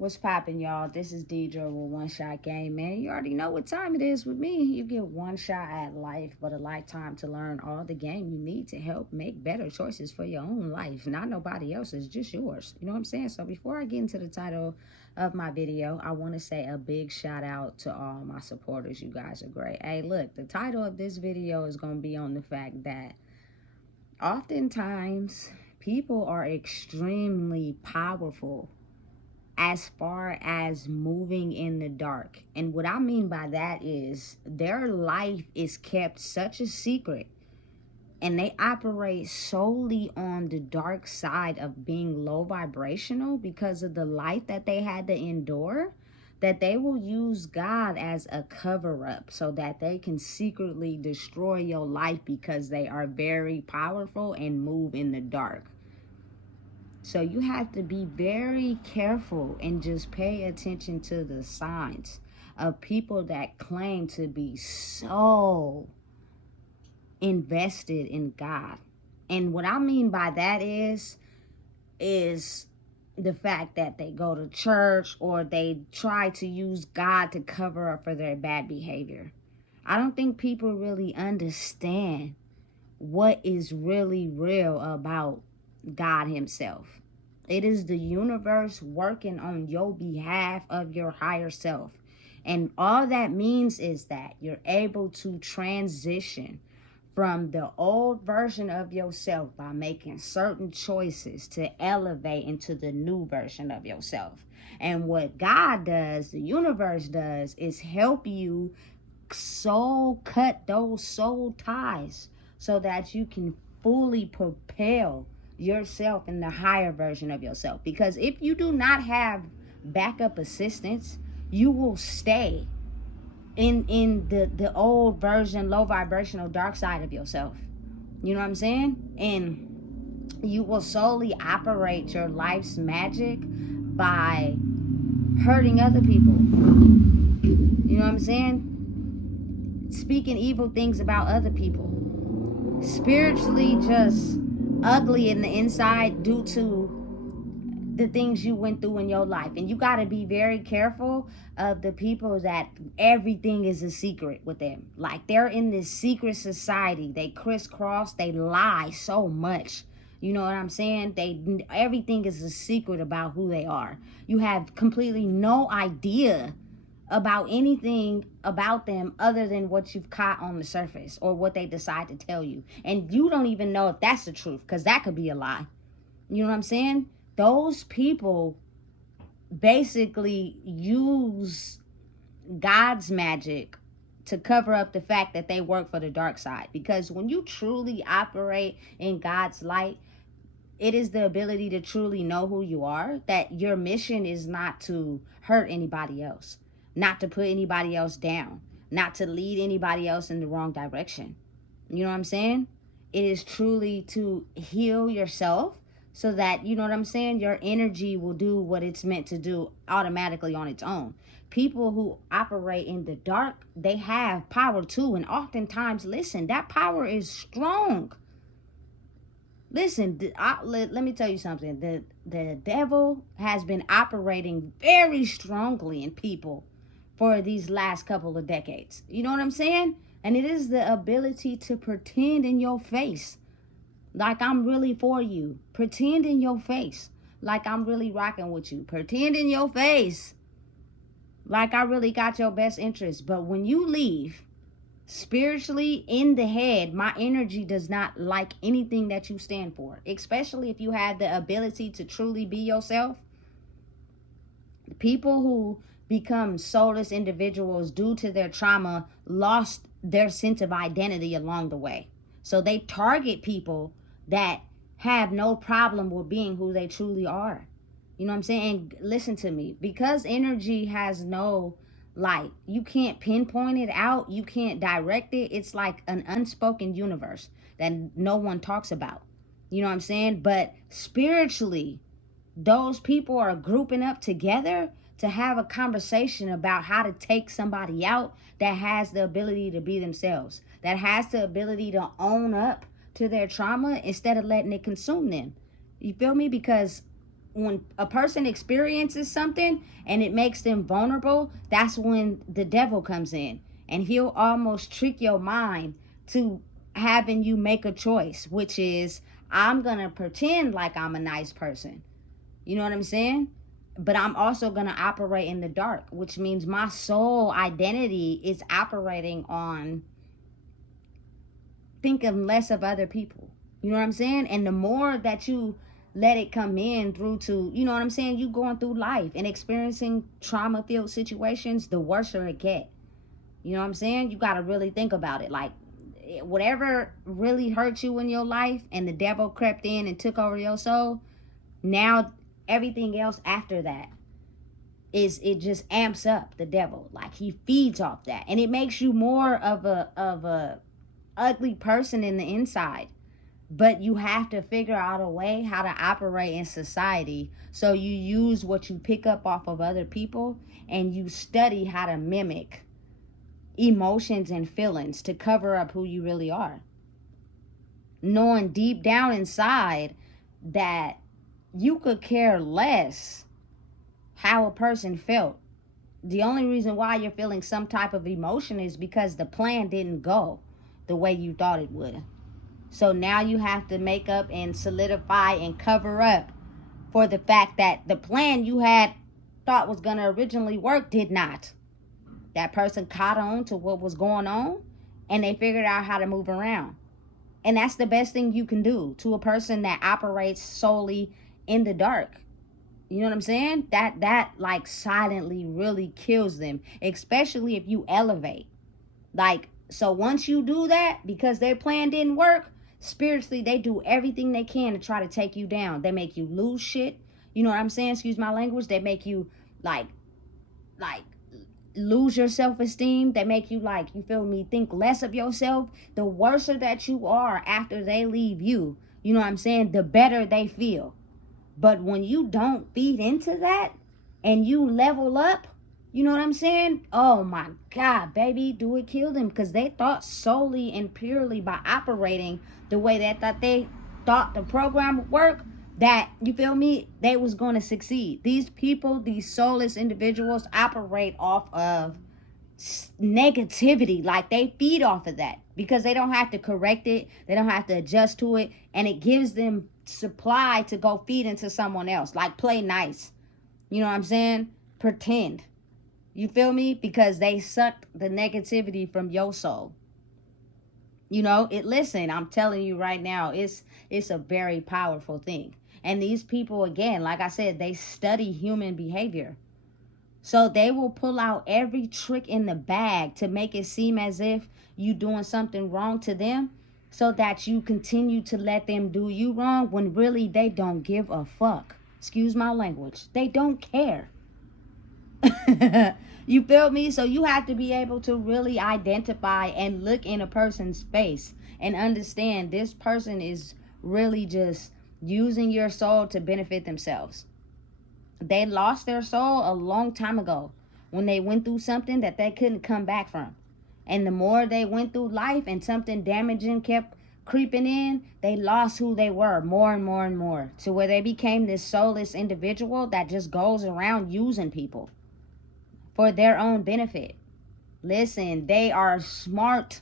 What's poppin', y'all? This is Deidre with One Shot Game, man. You already know what time it is with me. You get one shot at life, but a lifetime to learn all the game you need to help make better choices for your own life. Not nobody else's, just yours. You know what I'm saying? So before I get into the title of my video, I want to say a big shout out to all my supporters. You guys are great. Hey, look, the title of this video is going to be on the fact that oftentimes people are extremely powerful as far as moving in the dark. And what I mean by that is their life is kept such a secret and they operate solely on the dark side of being low vibrational because of the life that they had to endure, that they will use God as a cover-up so that they can secretly destroy your life because they are very powerful and move in the dark. So you have to be very careful and just pay attention to the signs of people that claim to be so invested in God. And what I mean by that is the fact that they go to church or they try to use God to cover up for their bad behavior. I don't think people really understand what is really real about God himself. It is the universe working on your behalf of your higher self. And all that means is that you're able to transition from the old version of yourself by making certain choices to elevate into the new version of yourself. And what God does, the universe does, is help you cut those soul ties so that you can fully propel yourself in the higher version of yourself. Because if you do not have backup assistance, you will stay in the old version, low vibrational, dark side of yourself. You know what I'm saying? And you will solely operate your life's magic by hurting other people. You know what I'm saying? Speaking evil things about other people, spiritually just ugly in the inside due to the things you went through in your life. And you got to be very careful of the people that everything is a secret with them. Like they're in this secret society, they crisscross, they lie so much. You know what I'm saying? Everything is a secret about who they are. You have completely no idea about anything about them other than what you've caught on the surface or what they decide to tell you. And you don't even know if that's the truth, because that could be a lie. You know what I'm saying? Those people basically use God's magic to cover up the fact that they work for the dark side. Because when you truly operate in God's light, it is the ability to truly know who you are, that your mission is not to hurt anybody else, not to put anybody else down, not to lead anybody else in the wrong direction. You know what I'm saying? It is truly to heal yourself so that, you know what I'm saying, your energy will do what it's meant to do automatically on its own. People who operate in the dark, they have power too. And oftentimes, listen, that power is strong. Listen, let me tell you something. The devil has been operating very strongly in people for these last couple of decades. You know what I'm saying? And it is the ability to pretend in your face like I'm really for you. Pretend in your face like I'm really rocking with you. Pretend in your face like I really got your best interest. But when you leave, spiritually, in the head, my energy does not like anything that you stand for, especially if you have the ability to truly be yourself. People who become soulless individuals due to their trauma lost their sense of identity along the way. So they target people that have no problem with being who they truly are. You know what I'm saying? And listen to me, because energy has no light, you can't pinpoint it out, you can't direct it. It's like an unspoken universe that no one talks about. You know what I'm saying? But spiritually, those people are grouping up together to have a conversation about how to take somebody out that has the ability to be themselves, that has the ability to own up to their trauma instead of letting it consume them. You feel me? Because when a person experiences something and it makes them vulnerable, that's when the devil comes in, and he'll almost trick your mind to having you make a choice, which is, I'm gonna pretend like I'm a nice person. You know what I'm saying? But I'm also gonna operate in the dark, which means my soul identity is operating on thinking less of other people. You know what I'm saying? And the more that you let it come in through to, you know what I'm saying, you going through life and experiencing trauma filled situations, the worse it get. You know what I'm saying? You got to really think about it. Like, whatever really hurt you in your life and the devil crept in and took over your soul, now everything else after that it just amps up the devil. Like, he feeds off that, and it makes you more of a ugly person in the inside. But you have to figure out a way how to operate in society, so you use what you pick up off of other people, and you study how to mimic emotions and feelings to cover up who you really are, knowing deep down inside that you could care less how a person felt. The only reason why you're feeling some type of emotion is because the plan didn't go the way you thought it would. So now you have to make up and solidify and cover up for the fact that the plan you had thought was going to originally work did not. That person caught on to what was going on, and they figured out how to move around. And that's the best thing you can do to a person that operates solely in the dark. You know what I'm saying? That like silently really kills them, especially if you elevate. Like, so once you do that, because their plan didn't work, spiritually, they do everything they can to try to take you down. They make you lose shit. You know what I'm saying? Excuse my language. They make you like lose your self-esteem. They make you, like, you feel me, think less of yourself. The worse that you are after they leave you, you know what I'm saying, the better they feel. But when you don't feed into that and you level up, you know what I'm saying? Oh my God, baby, do it kill them? Because they thought solely and purely by operating the way they thought the program would work, that, you feel me, they was going to succeed. These people, these soulless individuals, operate off of negativity. Like, they feed off of that because they don't have to correct it. They don't have to adjust to it. And it gives them supply to go feed into someone else. Like, play nice. You know what I'm saying? Pretend. You feel me? Because they sucked the negativity from your soul. You know, listen, I'm telling you right now, it's a very powerful thing. And these people, again, like I said, they study human behavior. So they will pull out every trick in the bag to make it seem as if you doing something wrong to them, so that you continue to let them do you wrong, when really they don't give a fuck. Excuse my language. They don't care. You feel me? So you have to be able to really identify and look in a person's face and understand this person is really just using your soul to benefit themselves. They lost their soul a long time ago when they went through something that they couldn't come back from. And the more they went through life and something damaging kept creeping in, they lost who they were more and more and more, to where they became this soulless individual that just goes around using people for their own benefit. Listen, they are smart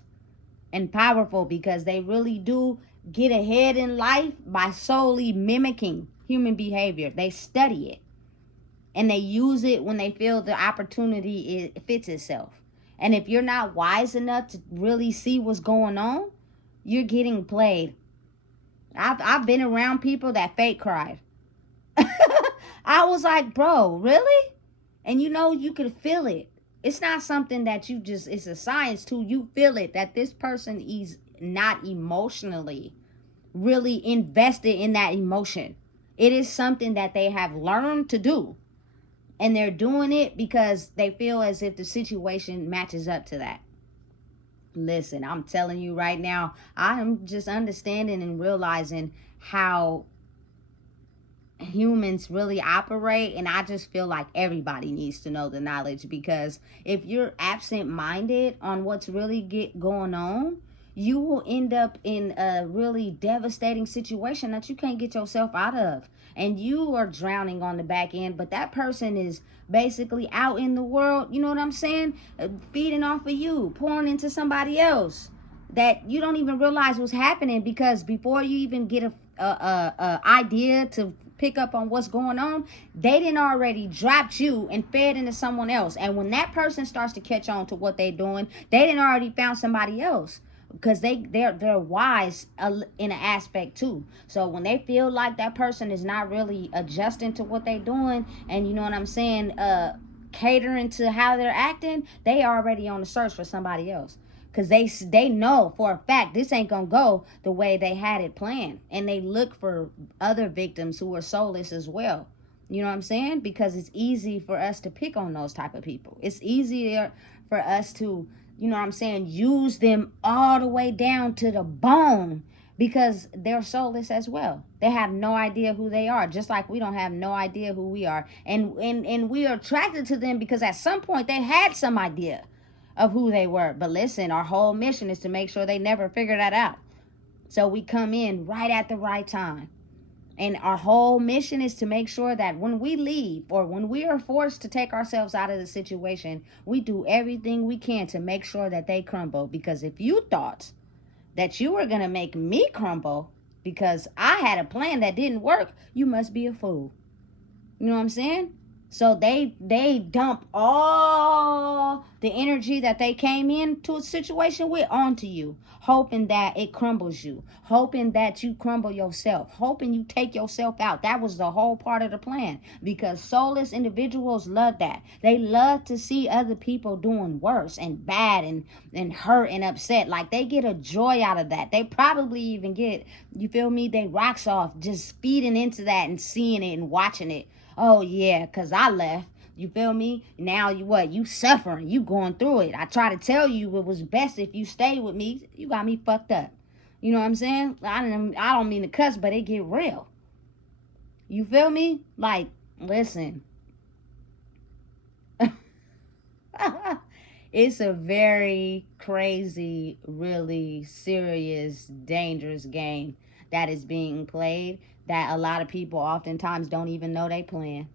and powerful because they really do get ahead in life by solely mimicking human behavior. They study it and they use it when they feel the opportunity fits itself. And if you're not wise enough to really see what's going on, you're getting played. I've been around people that fake cried. I was like, bro, really? And you know, you could feel it. It's not something that you just, it's a science too. You feel it, that this person is not emotionally really invested in that emotion. It is something that they have learned to do. And they're doing it because they feel as if the situation matches up to that. Listen, I'm telling you right now, I'm just understanding and realizing how humans really operate, and I just feel like everybody needs to know the knowledge, because if you're absent-minded on what's really going on, you will end up in a really devastating situation that you can't get yourself out of. and you are drowning on the back end, but that person is basically out in the world, you know what I'm saying, feeding off of you, pouring into somebody else that you don't even realize what's happening, because before you even get a idea to pick up on what's going on, they didn't already dropped you and fed into someone else. And when that person starts to catch on to what they're doing, they didn't already found somebody else, because they're wise in an aspect too. So when they feel like that person is not really adjusting to what they're doing, and you know what I'm saying, catering to how they're acting, they already on the search for somebody else, because they know for a fact this ain't gonna go the way they had it planned, and they look for other victims who are soulless as well. You know what I'm saying? Because it's easy for us to pick on those type of people. It's easier for us to, you know what I'm saying, use them all the way down to the bone, because they're soulless as well. They have no idea who they are, just like we don't have no idea who we are. And we are attracted to them because at some point they had some idea of who they were. But listen, our whole mission is to make sure they never figure that out. So we come in right at the right time. And our whole mission is to make sure that when we leave, or when we are forced to take ourselves out of the situation, we do everything we can to make sure that they crumble. Because if you thought that you were going to make me crumble because I had a plan that didn't work, you must be a fool. You know what I'm saying? So they dump all the energy that they came into a situation with onto you, hoping that it crumbles you, hoping that you crumble yourself, hoping you take yourself out. That was the whole part of the plan, because soulless individuals love that. They love to see other people doing worse and bad and hurt and upset. Like, they get a joy out of that. They probably even get, you feel me, they rocks off just feeding into that and seeing it and watching it. Oh, yeah, because I left. You feel me? Now you suffering. You going through it. I try to tell you it was best if you stay with me. You got me fucked up. You know what I'm saying? I don't mean to cuss, but it get real. You feel me? Like, listen. It's a very crazy, really serious, dangerous game that is being played, that a lot of people oftentimes don't even know they playing.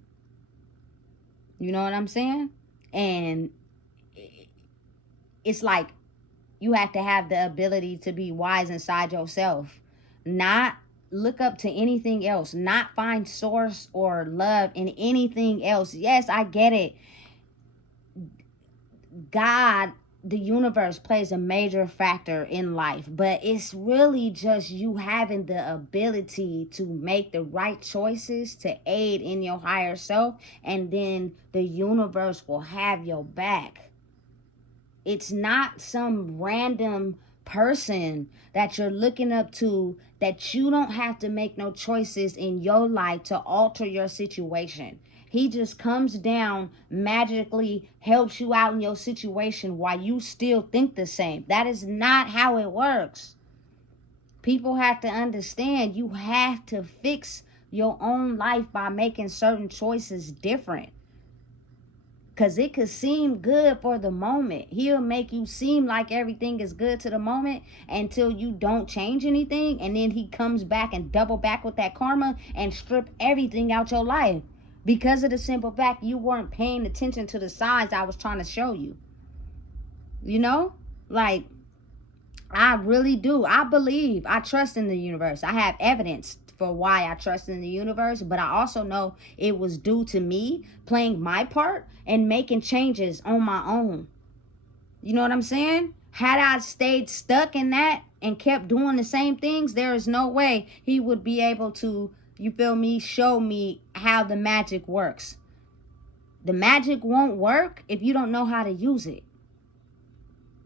You know what I'm saying? And it's like, you have to have the ability to be wise inside yourself, not look up to anything else, not find source or love in anything else. Yes, I get it. God, the universe, plays a major factor in life, but it's really just you having the ability to make the right choices to aid in your higher self, and then the universe will have your back. It's not some random person that you're looking up to, that you don't have to make no choices in your life to alter your situation. He just comes down, magically helps you out in your situation while you still think the same. That is not how it works. People have to understand, you have to fix your own life by making certain choices different. Because it could seem good for the moment. He'll make you seem like everything is good to the moment until you don't change anything. And then he comes back and double back with that karma and strip everything out your life. Because of the simple fact you weren't paying attention to the signs I was trying to show you. You know? Like, I really do. I believe. I trust in the universe. I have evidence for why I trust in the universe. But I also know it was due to me playing my part and making changes on my own. You know what I'm saying? Had I stayed stuck in that and kept doing the same things, there is no way he would be able to, you feel me, show me how the magic works. The magic won't work if you don't know how to use it.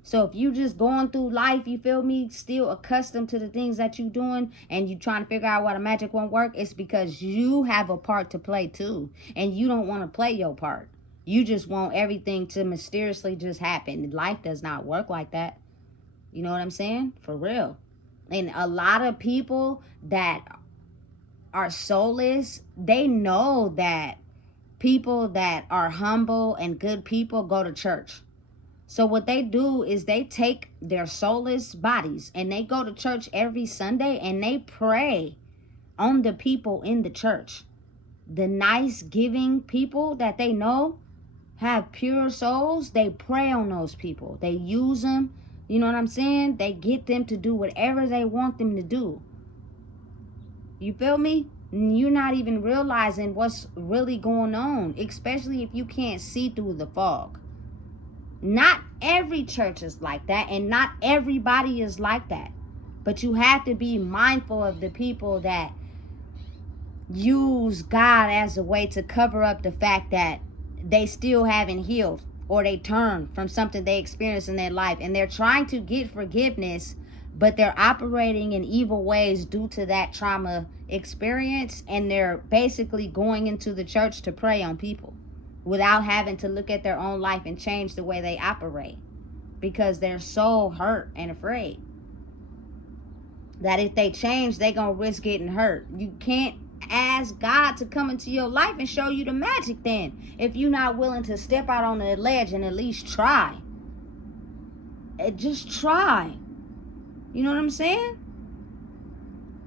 So if you just going through life, you feel me, still accustomed to the things that you doing, and you trying to figure out why the magic won't work, it's because you have a part to play too. And you don't want to play your part. You just want everything to mysteriously just happen. Life does not work like that. You know what I'm saying? For real. And a lot of people that are soulless, they know that people that are humble and good people go to church. So what they do is they take their soulless bodies and they go to church every Sunday and they pray on the people in the church. the nice giving people that they know have pure souls, they prey on those people. They use them. You know what I'm saying? They get them to do whatever they want them to do. You feel me? You're not even realizing what's really going on, especially if you can't see through the fog. Not every church is like that, and not everybody is like that. But you have to be mindful of the people that use God as a way to cover up the fact that they still haven't healed, or they turn from something they experienced in their life, and they're trying to get forgiveness, but they're operating in evil ways due to that trauma experience, and they're basically going into the church to prey on people without having to look at their own life and change the way they operate, because they're so hurt and afraid that if they change, they're gonna risk getting hurt. You can't ask God to come into your life and show you the magic then, if you're not willing to step out on the ledge and at least try. Just try. You know what I'm saying?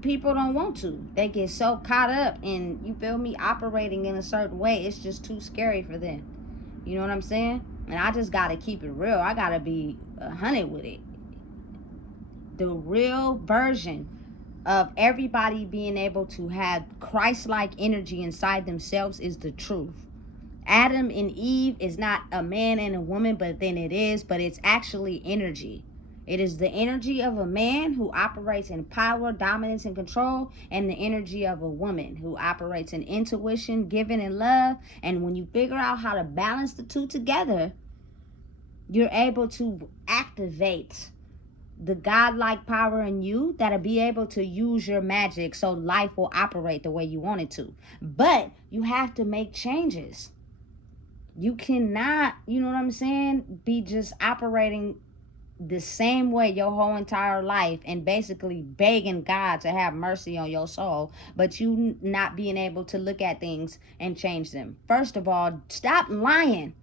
People don't want to. They get so caught up in, you feel me, operating in a certain way. It's just too scary for them. You know what I'm saying? And I just gotta keep it real. I gotta be 100 with it. The real version of everybody being able to have Christ-like energy inside themselves is the truth. Adam and Eve is not a man and a woman, but then it is, but it's actually energy. It is the energy of a man who operates in power, dominance, and control, and the energy of a woman who operates in intuition, giving, and love. And when you figure out how to balance the two together, you're able to activate the godlike power in you that'll be able to use your magic so life will operate the way you want it to. But you have to make changes. You cannot, you know what I'm saying, be just operating the same way your whole entire life and basically begging God to have mercy on your soul, but you not being able to look at things and change them. First of all, stop lying.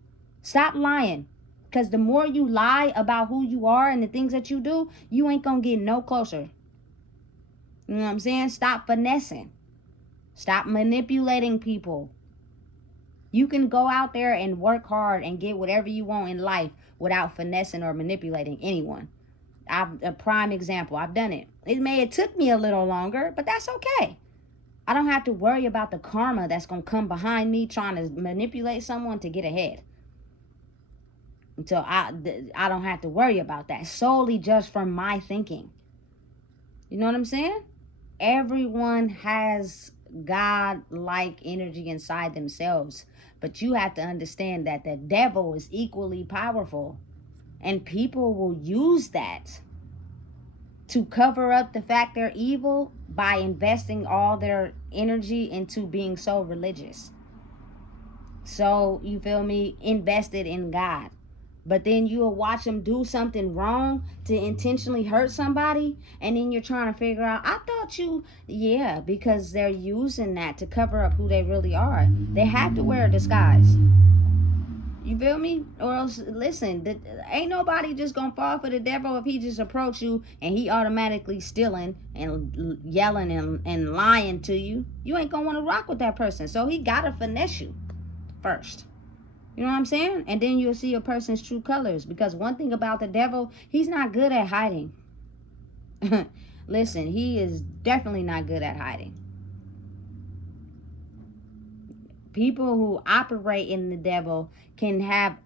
Stop lying. Because the more you lie about who you are and the things that you do, you ain't going to get no closer. You know what I'm saying? Stop finessing. Stop manipulating people. You can go out there and work hard and get whatever you want in life without finessing or manipulating anyone. A prime example. I've done it. It took me a little longer, but that's okay. I don't have to worry about the karma that's going to come behind me trying to manipulate someone to get ahead. Until I don't have to worry about that solely just from my thinking. You know what I'm saying? Everyone has God-like energy inside themselves. But you have to understand that the devil is equally powerful. And people will use that to cover up the fact they're evil by investing all their energy into being so religious. So, you feel me? Invested in God. But then you'll watch them do something wrong to intentionally hurt somebody. And then you're trying to figure out, I thought you, yeah, because they're using that to cover up who they really are. They have to wear a disguise. You feel me? Or else, listen, ain't nobody just going to fall for the devil if he just approach you and he automatically stealing and yelling and lying to you. You ain't going to want to rock with that person. So he got to finesse you first. You know what I'm saying? And then you'll see a person's true colors. Because one thing about the devil, he's not good at hiding. Listen, he is definitely not good at hiding. People who operate in the devil can have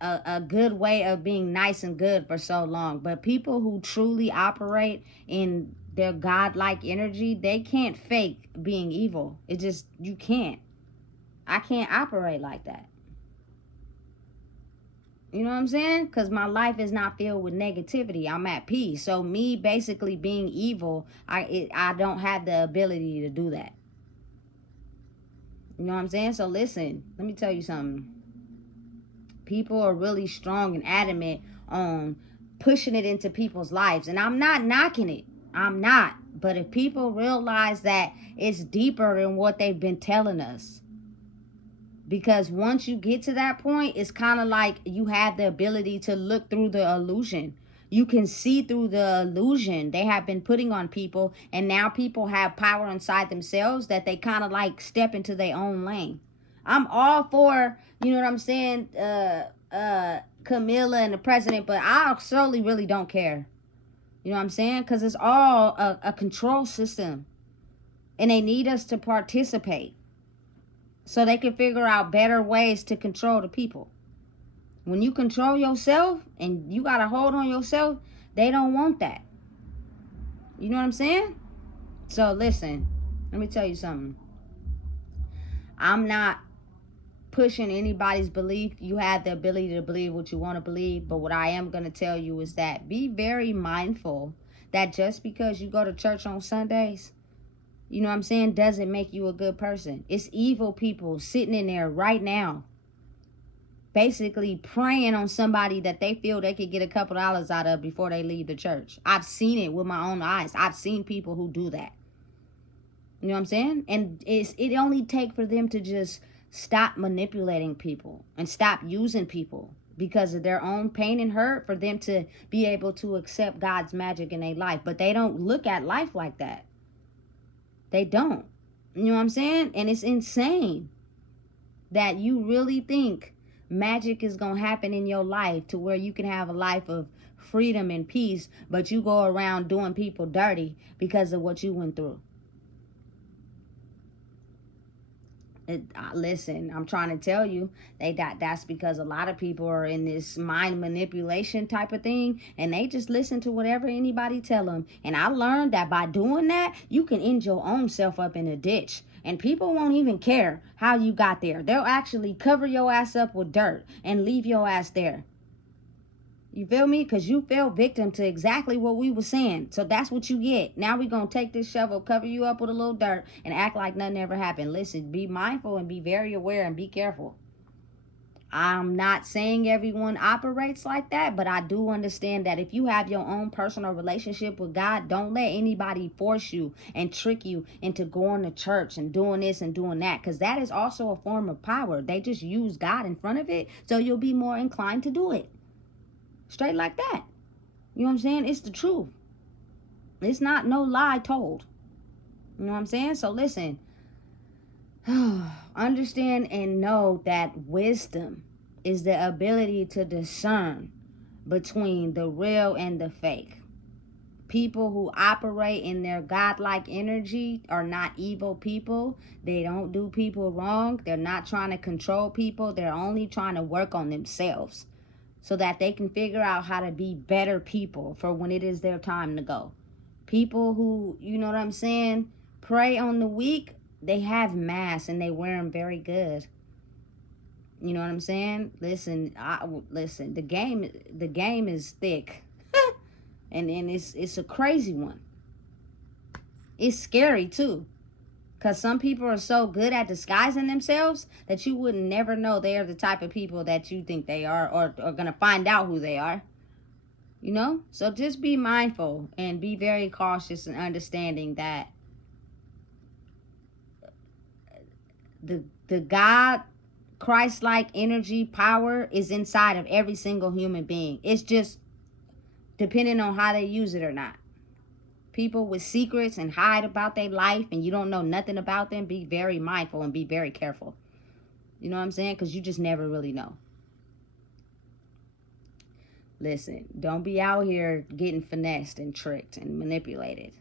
a good way of being nice and good for so long. But people who truly operate in their godlike energy, they can't fake being evil. It just, you can't. I can't operate like that. You know what I'm saying? Because my life is not filled with negativity. I'm at peace. So me basically being evil, I don't have the ability to do that. You know what I'm saying? So listen, let me tell you something. People are really strong and adamant on pushing it into people's lives. And I'm not knocking it. I'm not. But if people realize that it's deeper than what they've been telling us. Because once you get to that point, it's kind of like you have the ability to look through the illusion. You can see through the illusion they have been putting on people, and now people have power inside themselves that they kind of like step into their own lane. I'm all for, you know what I'm saying, Camilla and the president, but I solely really don't care. You know what I'm saying? Because it's all a control system, and they need us to participate so they can figure out better ways to control the people. When you control yourself and you got a hold on yourself, they don't want that. You know what I'm saying? So listen, let me tell you something. I'm not pushing anybody's belief. You have the ability to believe what you want to believe. But what I am going to tell you is that be very mindful that just because you go to church on Sundays, you know what I'm saying, doesn't make you a good person. It's evil people sitting in there right now, basically preying on somebody that they feel they could get a couple dollars out of before they leave the church. I've seen it with my own eyes. I've seen people who do that. You know what I'm saying? And it only takes for them to just stop manipulating people and stop using people because of their own pain and hurt for them to be able to accept God's magic in their life. But they don't look at life like that. They don't. You know what I'm saying? And it's insane that you really think magic is going to happen in your life to where you can have a life of freedom and peace, but you go around doing people dirty because of what you went through. Listen, I'm trying to tell you that's because a lot of people are in this mind manipulation type of thing, and they just listen to whatever anybody tell them. And I learned that by doing that, you can end your own self up in a ditch. And people won't even care how you got there. They'll actually cover your ass up with dirt and leave your ass there. You feel me? Because you fell victim to exactly what we were saying. So that's what you get. Now we're going to take this shovel, cover you up with a little dirt, and act like nothing ever happened. Listen, be mindful and be very aware and be careful. I'm not saying everyone operates like that, but I do understand that if you have your own personal relationship with God, don't let anybody force you and trick you into going to church and doing this and doing that, because that is also a form of power. They just use God in front of it, so you'll be more inclined to do it. Straight like that. You know what I'm saying? It's the truth. It's not no lie told. You know what I'm saying? So listen. Understand and know that wisdom is the ability to discern between the real and the fake. People who operate in their godlike energy are not evil people. They don't do people wrong. They're not trying to control people. They're only trying to work on themselves, so that they can figure out how to be better people for when it is their time to go. People who, you know what I'm saying, prey on the weak, they have masks and they wear them very good. You know what I'm saying? Listen, the game is thick. and it's a crazy one. It's scary too. Because some people are so good at disguising themselves that you would never know they are the type of people that you think they are, or are going to find out who they are. You know? So just be mindful and be very cautious and understanding that the God, Christ-like energy, power is inside of every single human being. It's just depending on how they use it or not. People with secrets and hide about their life and you don't know nothing about them, be very mindful and be very careful. You know what I'm saying? Because you just never really know. Listen, don't be out here getting finessed and tricked and manipulated,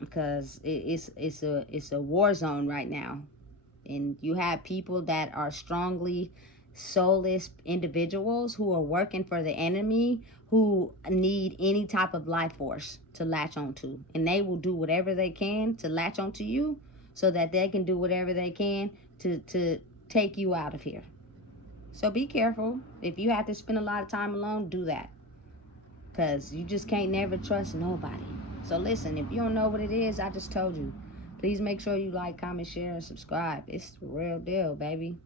because it's a war zone right now. And you have people that are strongly soulless individuals who are working for the enemy, who need any type of life force to latch onto, and they will do whatever they can to latch onto you so that they can do whatever they can to take you out of here. So be careful. If you have to spend a lot of time alone, do that, because you just can't never trust nobody. So listen, if you don't know what it is, I just told you. Please make sure you like, comment, share, and subscribe. It's the real deal, baby.